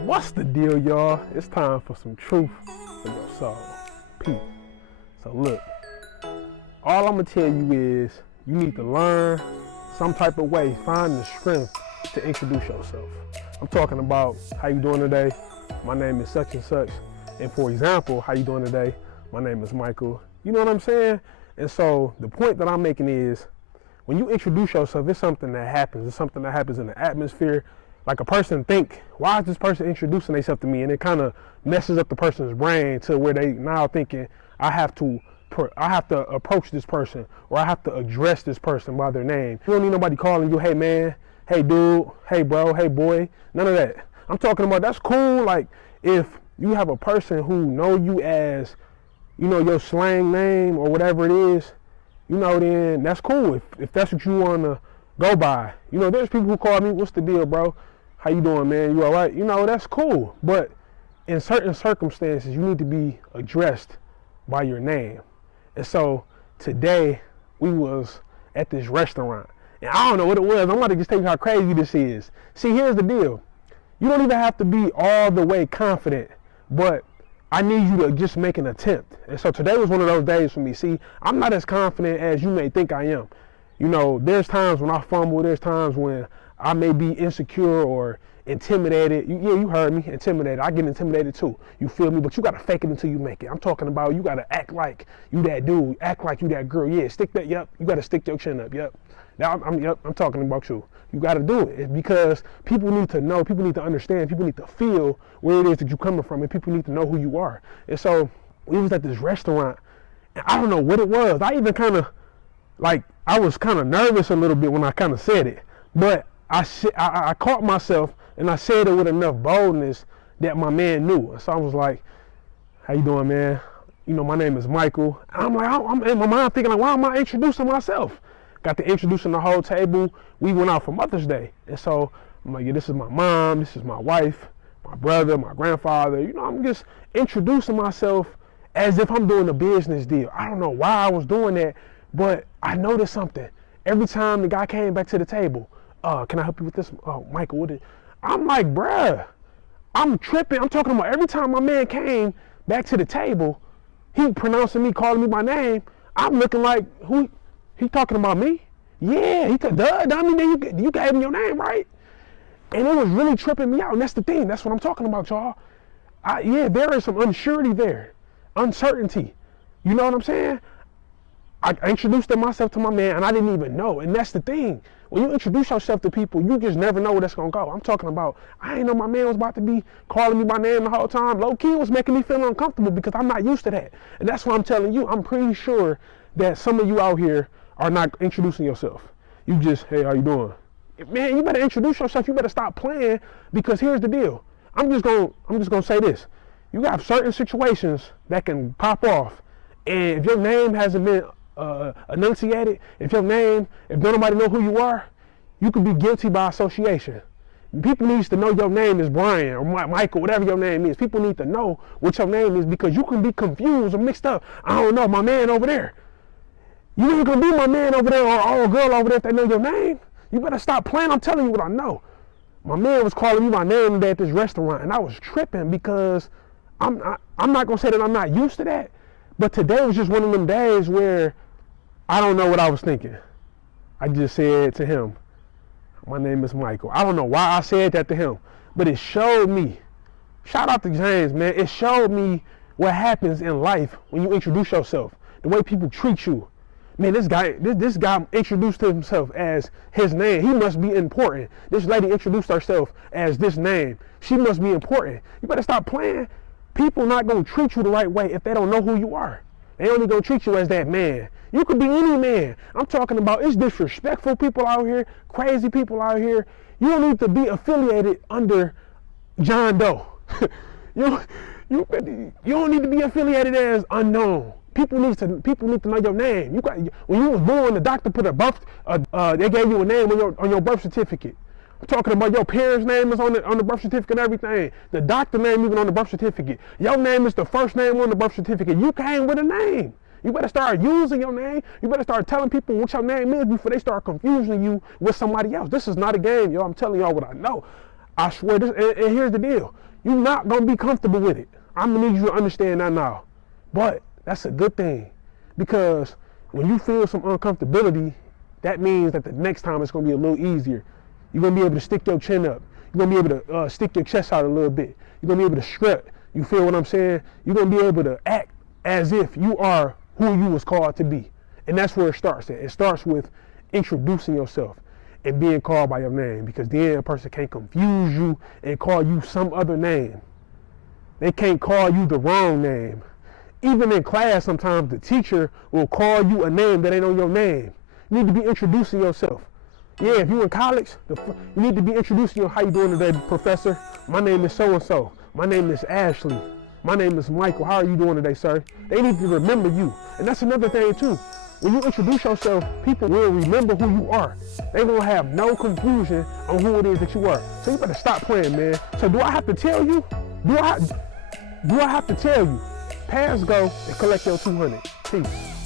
What's the deal, y'all? It's time for some truth for your soul. Peace. So look, all I'm gonna tell you is you need to learn some type of way, find the strength to introduce yourself. I'm talking about how you doing today? My name is such and such. And for example, how you doing today? My name is Michael. You know what I'm saying? And so the point that I'm making is when you introduce yourself, it's something that happens. It's something that happens in the atmosphere. Like a person think, why is this person introducing themselves to me? And it kind of messes up the person's brain to where they now thinking, I have to approach this person, or I have to address this person by their name. You don't need nobody calling you, hey man, hey dude, hey bro, hey boy, none of that. I'm talking about that's cool. Like if you have a person who know you as, you know, your slang name or whatever it is, you know, then that's cool. If that's what you want to go by. You know, there's people who call me, what's the deal, bro? How you doing, man? You all right? You know, that's cool. But in certain circumstances, you need to be addressed by your name. And so today we was at this restaurant. And I don't know what it was. I'm about to just tell you how crazy this is. See, here's the deal. You don't even have to be all the way confident, but I need you to just make an attempt. And so today was one of those days for me. See, I'm not as confident as you may think I am. You know, there's times when I fumble, there's times when I may be insecure or intimidated. You heard me, intimidated. I get intimidated too. You feel me? But you gotta fake it until you make it. I'm talking about you gotta act like you that dude, act like you that girl. Yeah, stick that, yep. You gotta stick your chin up, yep. Now I'm talking about you. You gotta do it. It's because people need to know, people need to understand, people need to feel where it is that you're coming from, and people need to know who you are. And so we was at this restaurant, and I don't know what it was. I even kind of, like, I was kind of nervous a little bit when I kind of said it, but I caught myself and I said it with enough boldness that my man knew. So I was like, how you doing, man? You know, my name is Michael. And I'm like, I'm in my mind thinking, like, why am I introducing myself? Got to introducing the whole table. We went out for Mother's Day. And so I'm like, yeah, this is my mom, this is my wife, my brother, my grandfather. You know, I'm just introducing myself as if I'm doing a business deal. I don't know why I was doing that, but I noticed something. Every time the guy came back to the table, can I help you with this? Oh, Michael, what is? I'm like, bruh, I'm tripping. I'm talking about every time my man came back to the table, he pronouncing me, calling me by name. I'm looking like, who? He talking about me? Yeah, he said, duh, dummy, man, you gave him your name, right? And it was really tripping me out. And that's the thing. That's what I'm talking about, y'all. Yeah, there is some unsurety there, uncertainty. You know what I'm saying? I introduced myself to my man, and I didn't even know. And that's the thing. When you introduce yourself to people, you just never know where that's going to go. I'm talking about, I didn't know my man was about to be calling me by name the whole time. Low key was making me feel uncomfortable because I'm not used to that. And that's why I'm telling you, I'm pretty sure that some of you out here are not introducing yourself. You just, hey, how you doing? Man, you better introduce yourself. You better stop playing, because here's the deal. I'm just gonna say this. You got certain situations that can pop off, and if your name hasn't been enunciated, if nobody know who you are, you could be guilty by association. People need to know your name is Brian or Michael, whatever your name is. People need to know what your name is, because you can be confused or mixed up. I don't know, my man over there. You ain't gonna be my man over there or a girl over there if they know your name. You better stop playing. I'm telling you what I know. My man was calling me by name today at this restaurant, and I was tripping because I'm not gonna say that I'm not used to that, but today was just one of them days where I don't know what I was thinking. I just said to him, my name is Michael. I don't know why I said that to him, but it showed me. Shout out to James, man. It showed me what happens in life when you introduce yourself, the way people treat you. Man, this guy introduced himself as his name. He must be important. This lady introduced herself as this name. She must be important. You better stop playing. People not gonna treat you the right way if they don't know who you are. They only gonna treat you as that man. You could be any man. I'm talking about, it's disrespectful people out here, crazy people out here. You don't need to be affiliated under John Doe. you don't need to be affiliated as unknown. People need to know your name. When you was born, the doctor put they gave you a name on your birth certificate. I'm talking about your parents' name is on the birth certificate and everything. The doctor name even on the birth certificate. Your name is the first name on the birth certificate. You came with a name. You better start using your name. You better start telling people what your name is before they start confusing you with somebody else. This is not a game, yo. I'm telling y'all what I know. I swear this, and here's the deal. You're not gonna be comfortable with it. I'm gonna need you to understand that now. But that's a good thing, because when you feel some uncomfortability, that means that the next time it's gonna be a little easier. You're gonna be able to stick your chin up. You're gonna be able to stick your chest out a little bit. You're gonna be able to strut. You feel what I'm saying? You're gonna be able to act as if you are who you was called to be. And that's where it starts at. It starts with introducing yourself and being called by your name, because then a person can't confuse you and call you some other name. They can't call you the wrong name. Even in class, sometimes the teacher will call you a name that ain't on your name. You need to be introducing yourself. Yeah, if you're in college, you need to be introducing yourself. How you doing today, professor? My name is so-and-so. My name is Ashley. My name is Michael. How are you doing today, sir? They need to remember you. And that's another thing too. When you introduce yourself, people will remember who you are. They won't have no confusion on who it is that you are. So you better stop playing, man. So do I have to tell you? Do I have to tell you? Pass go and collect your 200. Peace.